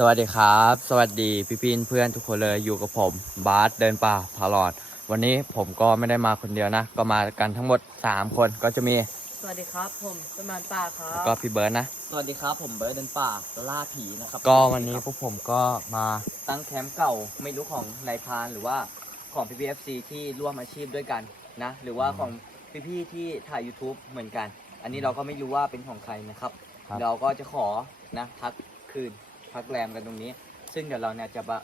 สวัสดีครับ สวัสดีพี่พี่เพื่อนทุกคนเลยอยู่กับผมบาสเดินป่าพาลอด วันนี้ผมก็ไม่ได้มาคนเดียวนะ ก็มากันทั้งหมด 3 คนก็จะมีสวัสดีครับผมต้นมันป่าครัแล้วบ ก็พี่เบิร์ดนะ สวัสดีครับ ผมเบิร์ดเดินป่าล่าผีนะครับก็วันนี้พวกผมก็มาตั้งแคมป์เก่าไม่รู้ของนายพรานหรือว่าของ PPFC ที่ร่วมอาชีพด้วยกันนะ หรือว่าของพี่ๆที่ถ่าย YouTube เหมือนกัน อันนี้เราก็ไม่รู้ว่าเป็นของใครนะครับ ครับ เราก็จะขอนะพักคืน พักแรมกันตรงนี้ ซึ่งเดี๋ยวเราเนี่ยจะประ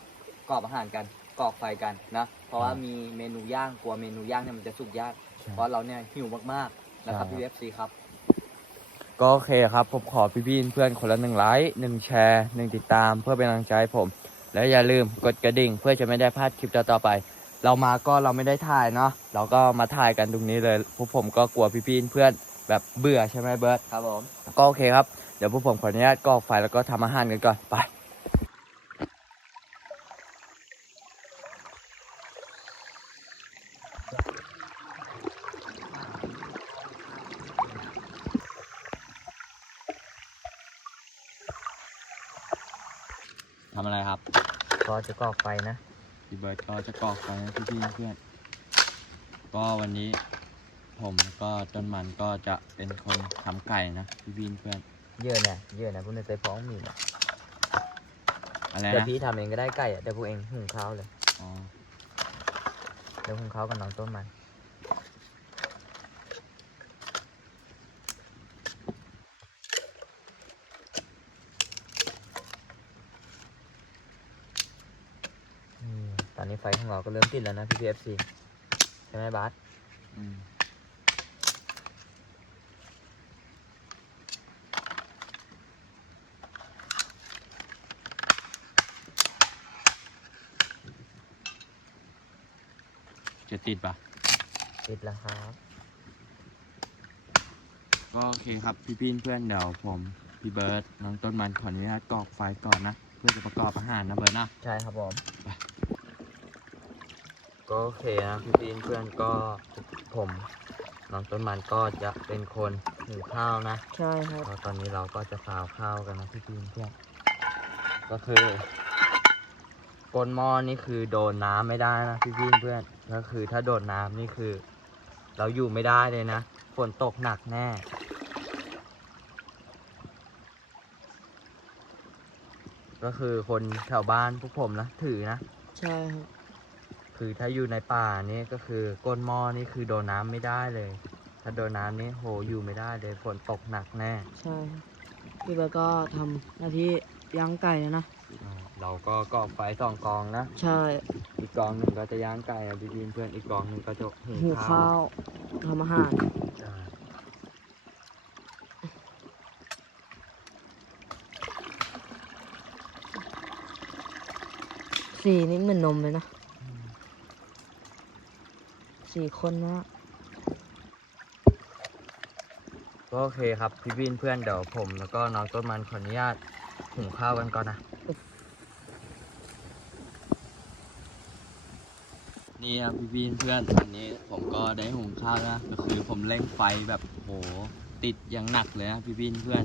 กอบอาหารกันก่อไฟกันนะ เพราะว่ามีเมนูย่างกลัวเมนูย่างเนี่ยมันจะสุกยาก เพราะเราเนี่ยหิวมากๆนะครับใช่ PPFC ครับ ก็โอเคครับผมขอพี่พี่เพื่อนคนละหนึ่งไลค์หนึ่งแชร์หนึ่งติดตามเพื่อเป็นกำลังใจให้ผม และอย่าลืมกดกระดิ่งเพื่อจะไม่ได้พลาดคลิปต่อๆไป เรามาก็เราไม่ได้ถ่ายเนาะเราก็มาถ่ายกันตรงนี้เลยพวกผมก็กลัวพี่พี่เพื่อนแบบเบื่อใช่ไหมเบิร์ตครับผมก็โอเคครับเดี๋ยวพวกผมขออนุญาตก่อไฟแล้วก็ทำอาหารกันก่อนไปทำอะไรครับ ก็จะก่อไฟนะพี่เบิร์ดก็จะก่อไฟให้พี่ๆเพื่อนก็วันนี้ผมก็ต้นมันก็จะเป็นคนทำไก่นะพี่ๆเพื่อน เยอะเนี่ยเยอะเนี่ยพวกนี้ใส่ฟ้องมีเนี่ยอะไรเดี๋ยวนะพี่ทำเองก็ได้ไก่อะเดี๋ยวพวกเองหุงข้าวเลย อ๋อเดี๋ยวหุงข้าวกับน้องต้นมัน อืมตอนนี้ไฟของเราก็เริ่มติดแล้วนะพี่พีเอฟซีใช่ไหมบาสอืม จะติดปะติดแล้วครับ ก็โอเคครับพี่ๆเพื่อนเดี๋ยวผมพี่เบิร์ดน้องต้นมันขออนุญาตก่อไฟก่อนนะ เพื่อจะประกอบอาหารนะเบิร์ดนะใช่ครับผมไปก็โอเคนะพี่พีเพื่อนก็ผมน้องต้นมันก็จะเป็นคนหุงข้าวนะใช่ครับแล้วตอนนี้เราก็จะสาวข้าวกันนะพี่พีเพื่อนก็คือ ก้นหม้อนี่คือโดนน้ำไม่ได้นะพี่พีเพื่อนก็คือถ้าโดนน้ำนี่คือ เราอยู่ไม่ได้เลยนะฝนตกหนักแน่ก็คือคนแถวบ้านพวกผมนะถือนะใช่ครับคือถ้าอยู่ในป่านี่ก็คือก้นหม้อนี่คือโดนน้ำไม่ได้เลย ถ้าโดนน้ำนี่โหอยู่ไม่ได้เลยฝนตกหนักแน่ ใช่ครับพี่เบิร์ดก็ทำหน้าที่ย่างไก่นะอ่า เราก็ก่อไฟสองกองนะ ใช่อีกกองหนึ่งก็จะย่างไก่อะพี่พีเพื่อนอีกกองหนึ่งก็จะหุงหูข้าข้าววทำอาหารใช่สีนี่เหมือนนมเลยนะสีคนมากก็โอเคครับพี่พีเพื่อนเดี๋ยวผมแล้วก็น้องต้นมันขออนุญาตหุงข้าวกันก่อนนะ นี่ครับพี่พีเพื่อนวันนี้ผมก็ได้หุงข้าวนะก็คือผมเร่งไฟแบบโหติดอย่างหนักเลยนะพี่พีเพื่อน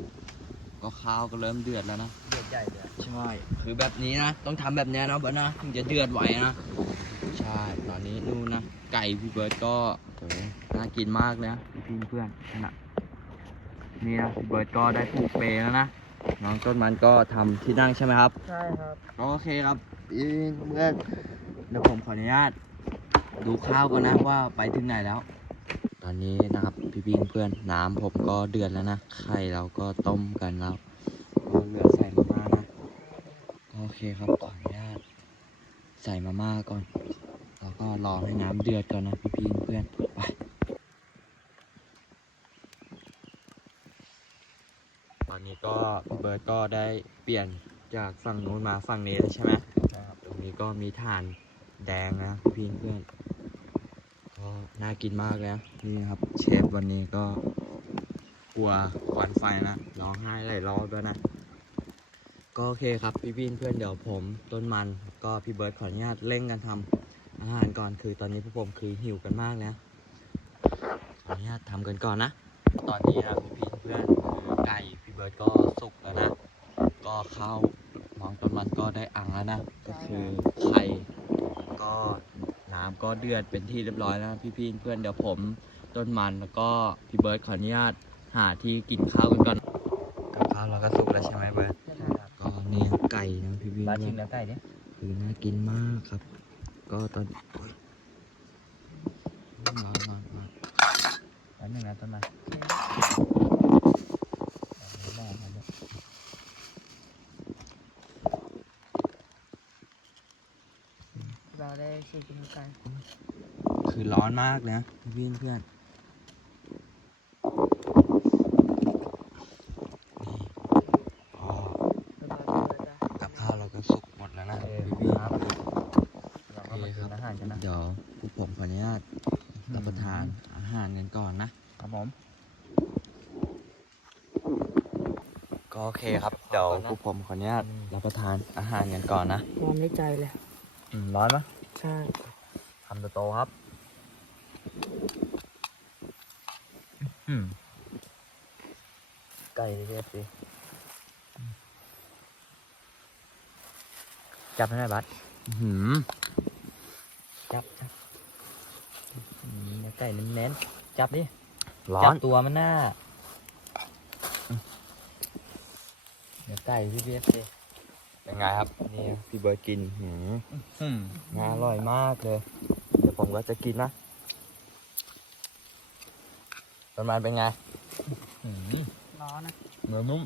ก็ข้าวก็เริ่มเดือดแล้วนะเดือดใหญ่เลยใช่คือแบบนี้นะต้องทำแบบนี้นะเบิร์ตนะถึงจะเดือดไหวนะใช่ตอนนี้นู่นนะไก่พี่เบิร์ตก็โหน่ากินมากเลยนะพี่เพื่อนขนาดนี่นะพี่เบิร์ตก็ได้ผูกเปแล้วนะน้องต้นมันก็ทำที่นั่งใช่ไหมครับใช่ครับโอเคครับพี่เพื่อนเดี๋ยวผมขออนุญาต ดูข้าวก่อนนะว่าไปถึงไหนแล้ว ตอนนี้นะครับพี่พี่เพื่อนน้ำผมก็เดือดแล้วนะไข่เราก็ต้มกันแล้วก็เหลือใส่มาม่านะโอเคครับขออนุญาตใส่มาม่าก่อนแล้วก็รอให้น้ำเดือดก่อนนะพี่พี่เพื่อนไปตอนนี้ก็พี่เบิร์ดก็ได้เปลี่ยนจากฝั่งนู้นมาฝั่งนี้แล้วใช่ไหมใช่ครับตรงนี้ก็มีถ่านแดงนะพี่พี่เพื่อน ก็น่ากินมากเลยนะนี่ครับเชฟวันนี้ก็กลัวควันไฟนะร้องไห้หลายรอบแล้วนะ ก็โอเคครับพี่พี่เพื่อนเดี๋ยวผมต้นมันก็พี่เบิร์ดขออนุญาตเร่งกันทำอาหารก่อนคือตอนนี้พวกผมคือหิวกันมากนะขออนุญาตทำกันก่อนนะ ตอนนี้นะพี่พี่เพื่อนคือไก่พี่เบิร์ดก็สุกแล้วนะ ก็ข้าวน้องต้นมันก็ได้อังแล้วนะ ก็คือไข่ก็ น้ำก็เดือดเป็นที่เรียบร้อยแล้วนะพี่ๆเพื่อนเดี๋ยวผมต้นมันแล้วก็พี่เบิร์ดขออนุญาตหาที่กินข้าวกันก่อนกับข้าวเราก็สุกแล้วใช่ไหมเบิร์ดก็เนี่ยไก่นะพี่พี่บ้านเพื่ชิอมนแล้วไก่เนี่ยคือน่ากินมากครับ ก็ตอนโอ๊ยมามามาอันหนึ่งนะต้นมั นเราได้ช่วยกินกันคือร้อนมากเลยนะพี่เพื่อนนี่อ๋อกับข้าวเราก็สุกหมดแล้วนะเออพี่พี่ครับเราก็มากินอาหารกันนะเดี๋ยวพวกผมขออนุญาตรับประทานอาหารกันก่อนนะครับผมก็โอเคครับ เดี๋ยวพวกผมขออนุญาตรับประทานอาหารกันก่อนนะนอนในใจเลยอืมร้อนไหม ใช่ทำโตๆครับอืมไก่เรียบสิจับให้หน่อยบัสอื้อหือจับจับอืมเนื้อไก่เน้นๆจับดิร้อจันบตัวมันหน้าเนื้อไก่พี่เบียบสิ เป็นไงครับนี่พี่เบิร์ดกินหืมอืมน่าอร่อยมากเลยเดี๋ยวผมก็จะกินนะประมาณเป็นไงอืมร้อนนะเนื้อนุ่ม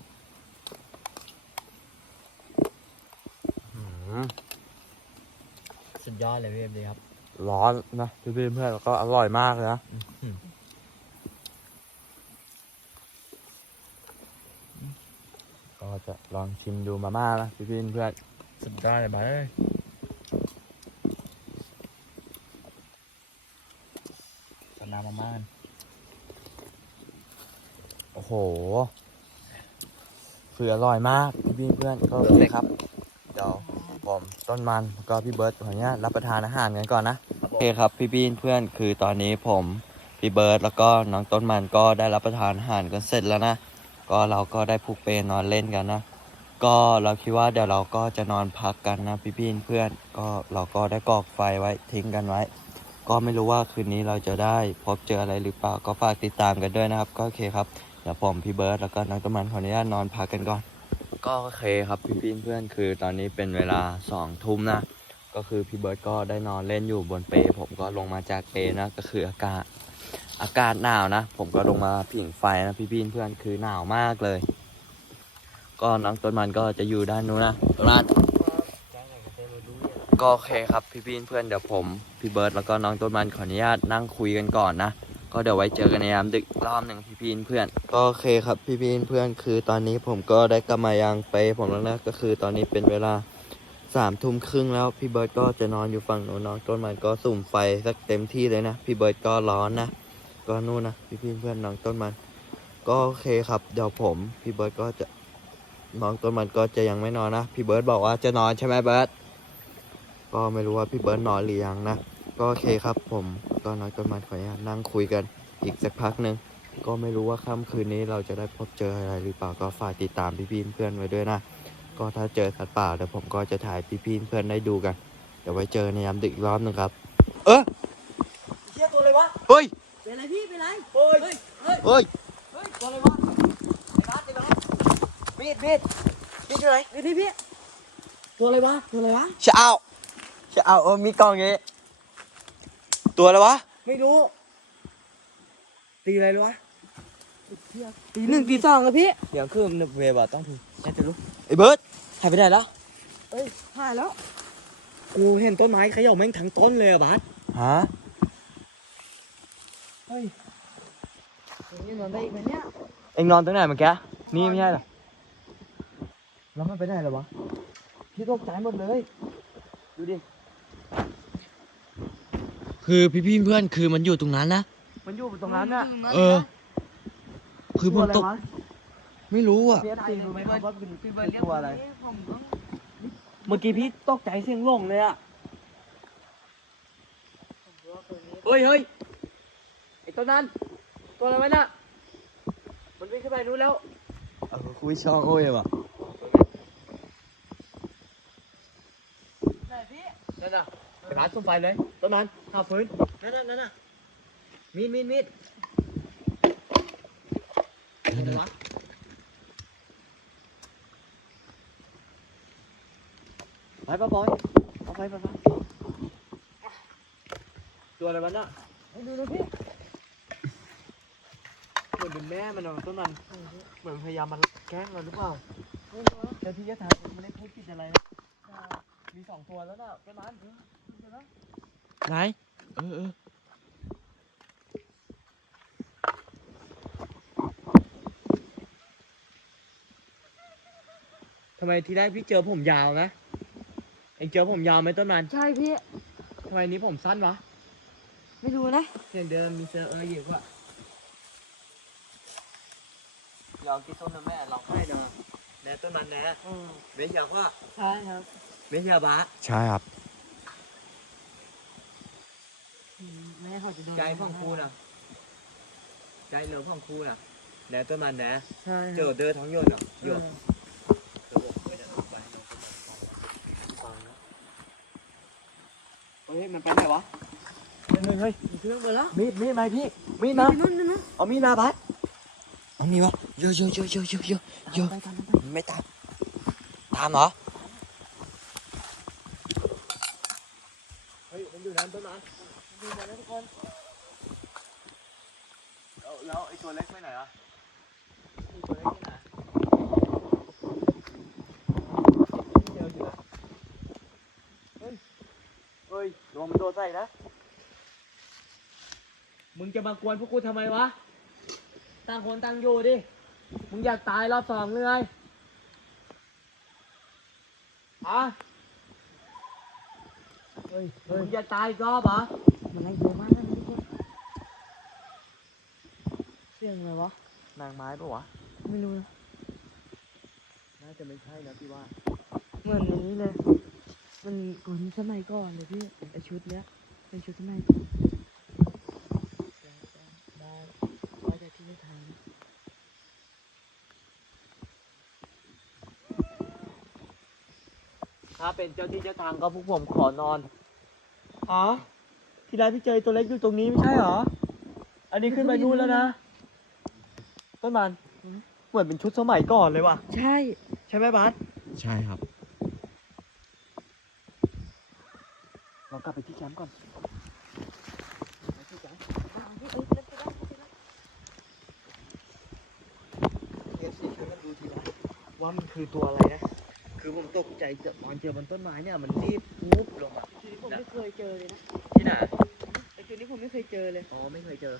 หืมสุดยอดเลยพี่เบียบดีครับ ร้อนนะพี่เพื่อนๆแล้วก็อร่อยมากเลยนะ อืม ก็จะลอง ชิมดูมาม่านะพี่เพื่อนสุดยอดเลยบัสเอ้ยตอนน้ำมาม่าโอ้โห คืออร่อยมากพี่เพื่อนก็โอเคครับ เดี๋ยวผมต้นมันแล้วก็พี่เบิร์ดขออนุญาตรับประทานอาหารกันก่อนนะโอเคครับพี่บีนเพื่อนคือตอนนี้ผมพี่เบิร์ดแล้วก็น้องต้นมันก็ได้รับประทานอาหารกันเสร็จแล้วนะก็เราก็ได้ผูกเปนอนเล่นกันนะ ก็เราคิดว่าเดี๋ยวเราก็จะนอนพักกันนะพี่พี่เพื่อนก็เราก็ได้กอกไฟไว้ทิ้งกันไว้ ก็ไม่รู้ว่าคืนนี้เราจะได้พบเจออะไรหรือเปล่าก็ฝากติดตามกันด้วยนะครับ ก็โอเคครับเดี๋ยวผมพี่เบิร์ดแล้วก็น้องตะมันขออนุญาตนอนพักกันก่อน ก็โอเคครับพี่พี่เพื่อนคือตอนนี้เป็นเวลาสองทุ่มนะก็คือพี่เบิร์ดก็ได้นอนเล่นอยู่บนเปผมก็ลงมาจากเปนะก็คืออากาศอากาศหนาวนะ ผมก็ลงมาผิงไฟนะพี่พี่เพื่อนคือหนาวมากเลย ก็น้องต้นมันก็จะอยู่ด้านนู้นนะต้นมันก็โอเคครับพี่พี่เพื่อนเดี๋ยวผมพี่เบิร์ดแล้วก็น้องต้นมันขออนุญาตนั่งคุยกันก่อนนะก็เดี๋ยวไว้เจอกันในยามดึกรอบหนึ่งพี่พี่เพื่อนก็โอเคครับพี่พี่เพื่อนคือตอนนี้ผมก็ได้กลับมายังเปผมแล้วนะก็คือตอนนี้เป็นเวลาสามทุ่มครึ่งแล้วพี่เบิร์ดก็จะนอนอยู่ฝั่งโน้นน้องต้นมันก็สุ่มไฟสักเต็มที่เลยนะพี่เบิร์ดก็ร้อนนะก็นู่นนะพี่พี่เพื่อนน้องต้นมัน ก็โอเคครับเดี๋ยวผมพี่เบิร์ดก็จะ น้องต้นมันก็จะยังไม่นอนนะ พี่เบิร์ดบอกว่าจะนอนใช่ไหมเบิร์ดก็ไม่รู้ว่าพี่เบิร์ดนอนหรือยังนะ ก็โอเคครับ ผมก็น้องต้นมันขออนุญาตนั่งคุยกันอีกสักพักหนึ่งก็ไม่รู้ว่าค่ำคืนนี้เราจะได้พบเจออะไรหรือเปล่าก็ฝากติดตามพี่พี่เพื่อนไว้ด้วยนะ ก็ถ้าเจอสัตว์ป่าเดี๋ยวผมก็จะถ่ายพี่พี่เพื่อนได้ดูกัน เดี๋ยวไว้เจอในยามดึกอีกรอบหนึงครับ เออเชี่ยตัวอะไรวะเฮ้ย เป็นอะไรพี่เป็นไรเฮ้ยเฮ้ยเฮ้ย เฮ้ยเฮ้ยตัวอะไรวะไอ้บ้าสไอ้บ้าส มีดมีดมีดอยู่ไหนเฮ้ยพี่พี่ตัวอะไรวะตัวอะไรวะจะเอาจะเอาเออมีกล่องอย่างงี้ ตัวอะไรวะ ไม่รู้ ตีอะไรเลยวะตีหนึ่งตีสองอะพี่เดี๋ยวคือนึกเวบะต้องถูกแค่จะรู้ไอ้เบิร์ดหายไปไหนแล้วเอ้ยหายแล้ว กูเห็นต้นไม้เขย่าแม่งทั้งต้นเลยอะบาสฮะเฮ้ยอย่างนี้นอนได้อีกไหมเนี่ย เอ็งนอนตรงไหนเมื่อกี้นี่ไม่ใช่เหรอ แล้วมันไปไหนแล้ววะ พี่ตกใจหมดเลย ดูดิ คือพี่พี่เพื่อนคือมันอยู่ตรงนั้นนะ มันอยู่ตรงนั้นน่ะเออ คือผมตก ไม่รู้อะ เพียจริงรู้ไหมครับว่าเป็นพี่เบิร์ดเรียกตัวอะไร ผมต้องเมื่อกี้พี่ตกใจเสียงหลงเลยอะเฮ้ยเฮ้ยไอ้ตัวนั้น ตัวอะไรวะน่ะ มันวิ่งขึ้นไปนู้นแล้ว เออคุยช่องโอ้ยว่ะ นั่นน่ะไป ร้านซุ่มไฟเลยต้นมันหาฟืนนั่นน่ะนั่นน่ะมีดมีดมีดอะไรวะไปป้าบอยเอาไฟไปไปตัวอะไรมันน่ะให้ดูนะพี่เหมือนเป็นแม่มันเนาะต้นมันเหมือนพยายามมันแกล้งเราหรือเปล่าไม่รู้นะเจ้าที่จะถามไม่ได้พูดผิดอะไรนะมีสองตัวแล้วน่ะต้นมัน ไหนเออเออทำไมทีแรกพี่เจอผมยาวนะเอ็งเจอผมยาวไหมต้นมันใช่พี่ ทำไมนี้ผมสั้นวะไม่รู้นะ เสียงเดิมมีเซอร์เอออยู่ว่ะยาวกี่ต้นนะแม่ลองให้เนาะแน่ต้นมันแน่เออเบียร์ว่าใช่ครับ เบียร์บ้าใช่ครับ อืมแม่เขาจะโดน ใจของครูน่ะ ใจเหลือของครูน่ะแน่ต้นมันแน่ใช่เจอเดินท้องโยนอะโยนเฮ้ยมันไปไหนวะเฮ้ยเฮ้ยเครื่องไปแล้วมีดมีดไหมพี่มีดมานู่นนู่นนู่นเอามีดมาไปเอามีดมาเยอะเยอะเยอะเยอะเยอะเยอะเยอะไปตามไปไม่ตามตามเหรอ เฮ้ย มันอยู่นั้นต้นไม้ ดูไปแล้วทุกคน แล้วแล้วไอ้ ตัวเล็กไปไหนอะไอ้ตัวเล็กที่ไหนเจออยู่นะเฮ้ยเฮ้ยลงมันโดนใส่นะ มึงจะมากวนพวกกูทำไมวะ ต่างคนต่างอยู่ดิ มึงอยากตายรอบสองเลยฮะเฮ้ย มึงอยากตายอีกรอบเหรอ มันไล่เยอะมากนะทุกคนเสียงอะไรวะ นางไม้ปะวะ ไม่รู้นะ น่าจะไม่ใช่นะพี่ว่า เหมือนอันนี้เลย มันคนสมัยก่อนเลยพี่ไอชุดเนี้ยเป็นชุดสมัยก่อนได้ได้ได้จากที่จะทำถ้าเป็นเจ้าที่เจ้าทางก็พวกผมขอนอนอ๋อที่ไรพี่เจอตัวเล็กอยู่ตรงนี้ไม่ใช่เหรอ อันนี้ขึ้นไปนู่นแล้วนะ ต้นมันเหมือนเป็นชุดสมัยก่อนเลยว่ะ ใช่ ใช่ไหมบัสใช่ครับ เรากลับไปที่แคมป์ก่อนเอฟซีช่วยกันดูทีละว่ามันคือตัวอะไรนะ คือผมตกใจเจอตอนเจอบนต้นไม้เนี่ยมันรีบวูบลงมาชุดนี้ผมไม่เคยเจอเลยนะที่ไหนไอชุดนี้ผมไม่เคยเจอเลย อ๋อ ไม่เคยเจอ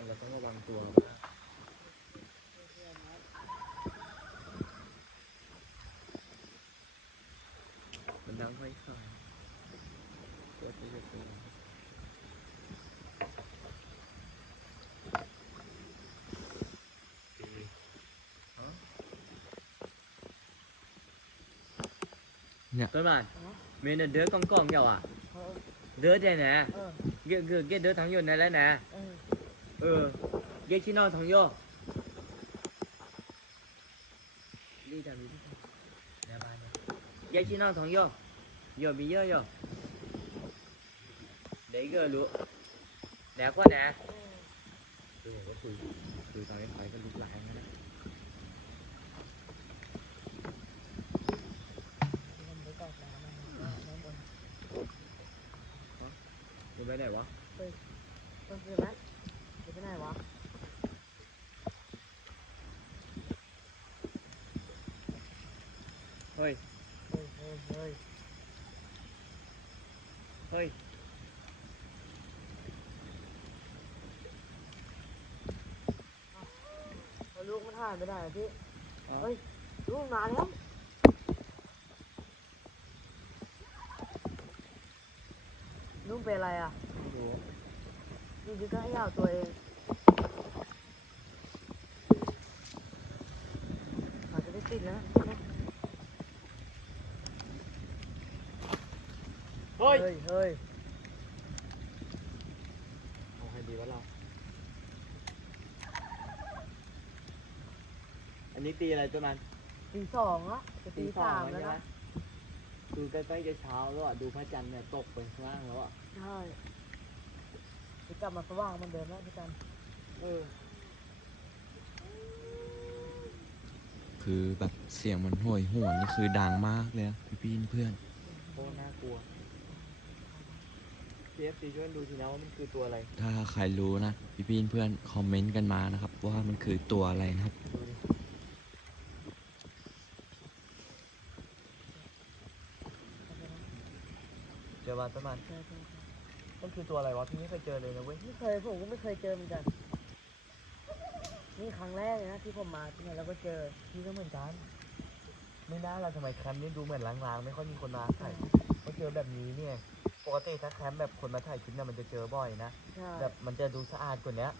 ต้นมันเราต้องระวังตัวนะมันดังไฟฟ้าตัวตัวตัวต้นมันเมนเดือดกองกองๆ nhau à เออเดือด đây nè เออ ghê ghê ghê đứa thằng vô này lấy nè เออ ừ ghê chi nó thằng vô ừ. 얘 신어 정요 얘 신어 정요 giờ bị dơ dạ, giờ để cái lụa. Đẹp quá nè. Tôi có tôi tôi tao phải cái lụa lại nữa đấy bên này quá. Tôi tôi vừa bắt. เอาลูกมันหายไปไหนอะพี่เฮ้ยลูกมาแล้วลูกเป็นอะไรอะไม่รู้อยู่ดีก็ให้เอาตัวเองอาจจะได้ติดแล้วนะเฮ้ยเฮ้ยเฮ้ย ดีวะเรา อันนี้ตีอะไรตัวมันตีสองอะจะตีสามแล้วใช่ไหนะคือใกล้ๆจะเช้าแล้วอะดูพระจันทร์เนี่ยตกไปข้างล่างแล้วอะใช่จะกลับมาสว่างเหมันเดิมแล้วพี่จันเออคือแบบเสียงมันห่วยหวนนี่คือดังมากเลยอะพี่พี่เพื่อนโคตรน่ากลัว PFC ช่วยดูทีนะว่ามันคือตัวอะไร ถ้าใครรู้นะพี่พี่เพื่อนคอมเมนต์กันมานะครับ ว่ามันคือตัวอะไรนะครับ ดูดิเจอมา ประมาณใช่ใช่ใช่มันคือตัวอะไรวะพี่ไม่เคยเจอเลยนะเว้ยไม่เคยผมก็ไม่เคยเจอเหมือนกันนี่ครั้งแรกเลยนะที่ผมมาที่นี่แล้วก็เจอพี่ก็เหมือนกันไม่น่าเราทำไมแคมป์นี้ดูเหมือนล้างๆไม่ค่อยมีคนมาถ่ายเขาเจอแบบนี้เนี่ยปกติถ้าแคมป์แบบคนมาถ่ายคลิปเนี่ยมันจะเจอบ่อยนะใช่แบบมันจะดูสะอาดกว่าเนี้ย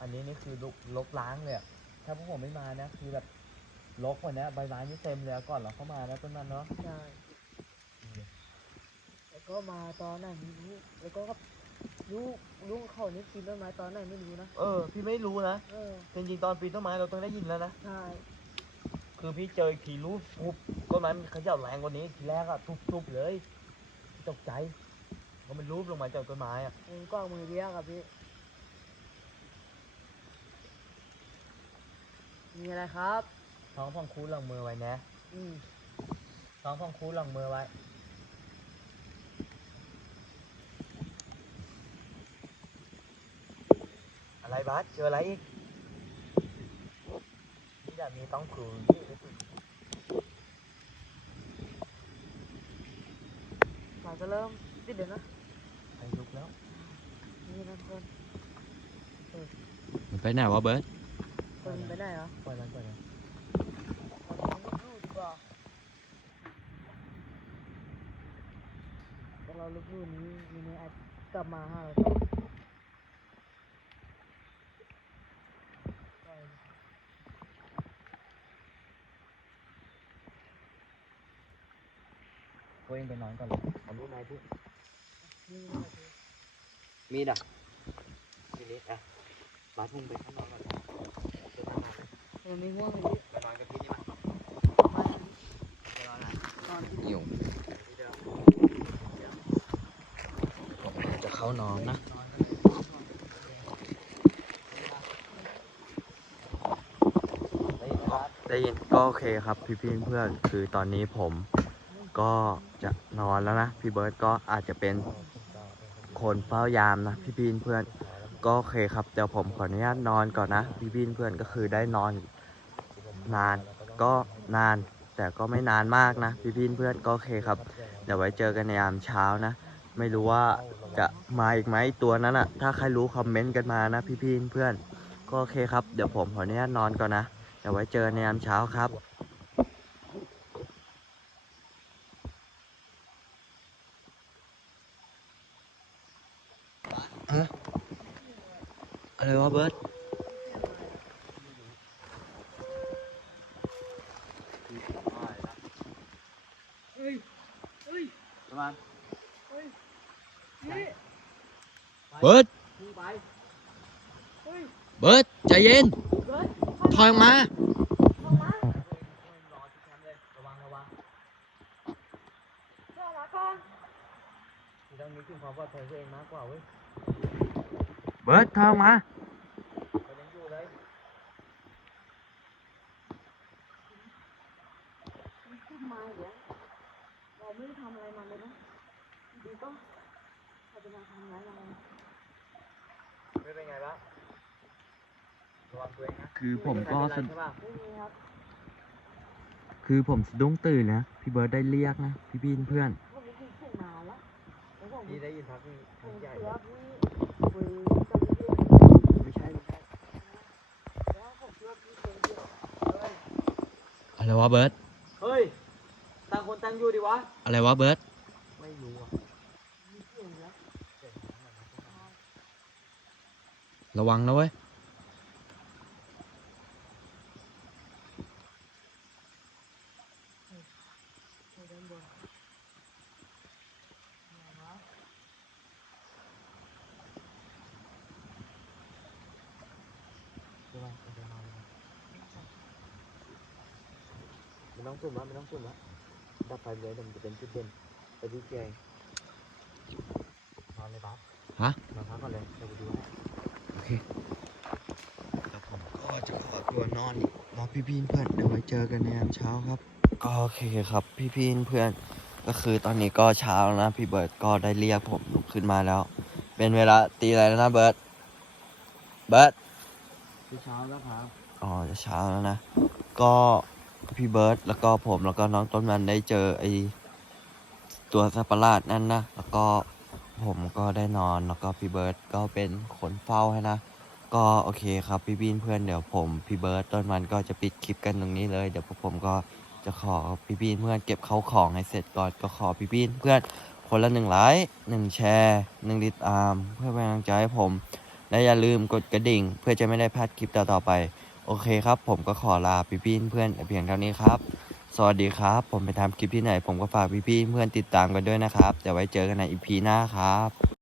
อันนี้นี่คือลกลกล้างเลยอะถ้าพวกผมไม่มานะคือแบบลกกว่านี้ใบไม้นี่เต็มเลยอะก่อนเราเข้ามานะต้นนั้นเนาะใช่แล้ว ก็มาตอนไหนไม่รู้แล้วก็ลูกลูกเขานี่กินต้นไม้ตอนไหนไม่รู้นะเออ พี่ไม่รู้นะเออจริงๆตอนปีนต้นไม้เราต้องได้ยินแล้วนะ ใช่คือพี่เจออีกทีรูปทุบต้นไม้มันเขย่าแรงกว่านี้ทีแรกอะทุบๆเลยตกใจเพราะมันรูปลงมาจากต้นไม้อะเองกว้างมือเรียกอะพี่มีอะไรครับ ท้องพองคูหลังมือไว้นะอืมท้องพองคูหลังมือไว้ อะไรบัสเจออะไรอีกนี่แบบมีต้องถือนี่หรือเปล่าสายก็เริ่มติดเดี๋ยวนะไปลุกแล้ว นี่นะคนมันไปไหนวะเบิร์ตคนไปไหนเหรอปล่อยมันปล่อยมันคนลูกดีกว่าแต่เราลูกลูกนี้มีนี้อาจกลับมาหาเราต่อใช่ ตัวเองไปนอนก่อนเลยเอาลูกนายพี่นี่นะพี่มีดอะทีนี้อะบัสพุ่งไปข้างนอกก่อนนะเดินทางมาเลยยังไม่ง่วงเลยพี่ไปนอนกับพี่นี่มามาไปนอนอะนอนที่หิวที่เดิมผมจะเข้านอนนะได้ยินไหมบัสได้ยินก็โอเคครับพี่พี่เพื่อนคือตอนนี้ผม ก็จะนอนแล้วนะ พี่เบิร์ตก็อาจจะเป็นคนเฝ้ายามนะ พี่พี่เพื่อนก็โอเคครับเดี๋ยวผมขออนุญาตนอนก่อนนะ พี่พี่เพื่อนก็คือได้นอนนานก็นาน แต่ก็ไม่นานมากนะ พี่พี่เพื่อนก็โอเคครับ เดี๋ยวไว้เจอกันในยามเช้านะ ไม่รู้ว่าจะมาอีกไหมตัวนั้นอะถ้าใครรู้คอมเมนต์กันมานะพี่พี่เพื่อนก็โอเคครับเดี๋ยวผมขออนุญาตนอนก่อนนะเดี๋ยวไว้เจอในยามเช้าครับ ฮะอะไรวะเบิร์ตเฮ้ยเฮ้ยประมาณเฮ้ยนี่เบิร์ตพุ่งไปเฮ้ย เบิร์ตใจเย็นเกิดถอยออกมา เข้ามา รอที่แคมป์เลยระวังระวัง เข้ามาก่อน ที่ต้องนึกถึงความปลอดภัยตัวเองมากกว่าเว้ย เบิร์ตถอยออกมาเรายังอยู่เลยขึ้นมาเดี๋ยวเราไม่ได้ทำอะไรมันเลยนะดีก็เขาจะมาทำร้ายเราไม่เป็นไงบ้างระวังตัวเองนะคือผมก็ไเป็นสะไรใช่ป่ะไม่มีครับคือผมสะดุ้งตื่นนะ พี่เบิร์ตได้เรียกนะ พี่พี่เพื่อนผมไม่กินเสียงนานแล้วแล้วผมพี่ได้ยินพักนี่ผมใหญ่ เสื เล อย พี่คุยกับพี่ ไม่ใช่ไม่ใช่ แล้วผมเชื่อพี่เป็นเดียว เฮ้ย อะไรวะเบิร์ตเฮ้ย ต่างคนต่างอยู่ดิวะ อะไรวะเบิร์ตไม่รู้อะมีเสียงแล้วเจ๋งนะมันนะระวังนะเว้ยอยู่ด้านบนไหนวะ ต้องสุ่มวะไม่ต้องสุ่มวะดับไฟเลยเดี๋ยวมันจะเป็นจุดเด่นไปที่เกียงนอนเลยปั๊บฮะ นอนพักก่อนเลยเดี๋ยวกูดูให้โอเคแล้วผมก็จะขอตัวนอนอีกรอพี่พีนเพื่อนเดี๋ยวไว้เจอกันในยามเช้าครับก็โอเคครับ พี่พีนเพื่อนก็คือตอนนี้ก็เช้าแล้วนะ พี่เบิร์ดก็ได้เรียกผมลุกขึ้นมาแล้ว เป็นเวลาตีอะไรแล้วนะเบิร์ดเบิร์ดเช้าแล้วครับอ๋อจะเช้าแล้วนะ ก็ พี่เบิร์ดแล้วก็ผมแล้วก็น้องต้นมันได้เจอไอตัวสัตว์ประหลาดนั่นนะ แล้วก็ผมก็ได้นอนแล้วก็พี่เบิร์ดก็เป็นคนเฝ้าให้นะ ก็โอเคครับพี่บีนเพื่อนเดี๋ยวผมพี่เบิร์ดต้นมันก็จะปิดคลิปกันตรงนี้เลย เดี๋ยวพวกผมก็จะขอพี่บีนเพื่อนเก็บเข้าของให้เสร็จก่อนก็ขอพี่บีนเพื่อนคนละหนึ่งไลค์หนึ่งแชร์หนึ่งติดตาม เพื่อเป็นกำลังใจให้ผม และอย่าลืมกดกระดิ่ง เพื่อจะไม่ได้พลาดคลิปต่อๆไป โอเคครับ ผมก็ขอลาพี่พี่เพื่อนเพียงเท่านี้ครับ สวัสดีครับ ผมไปทำคลิปที่ไหน ผมก็ฝากพี่พี่เพื่อนติดตามกันด้วยนะครับเดี๋ยวไว้เจอกันในอีพีหน้าครับ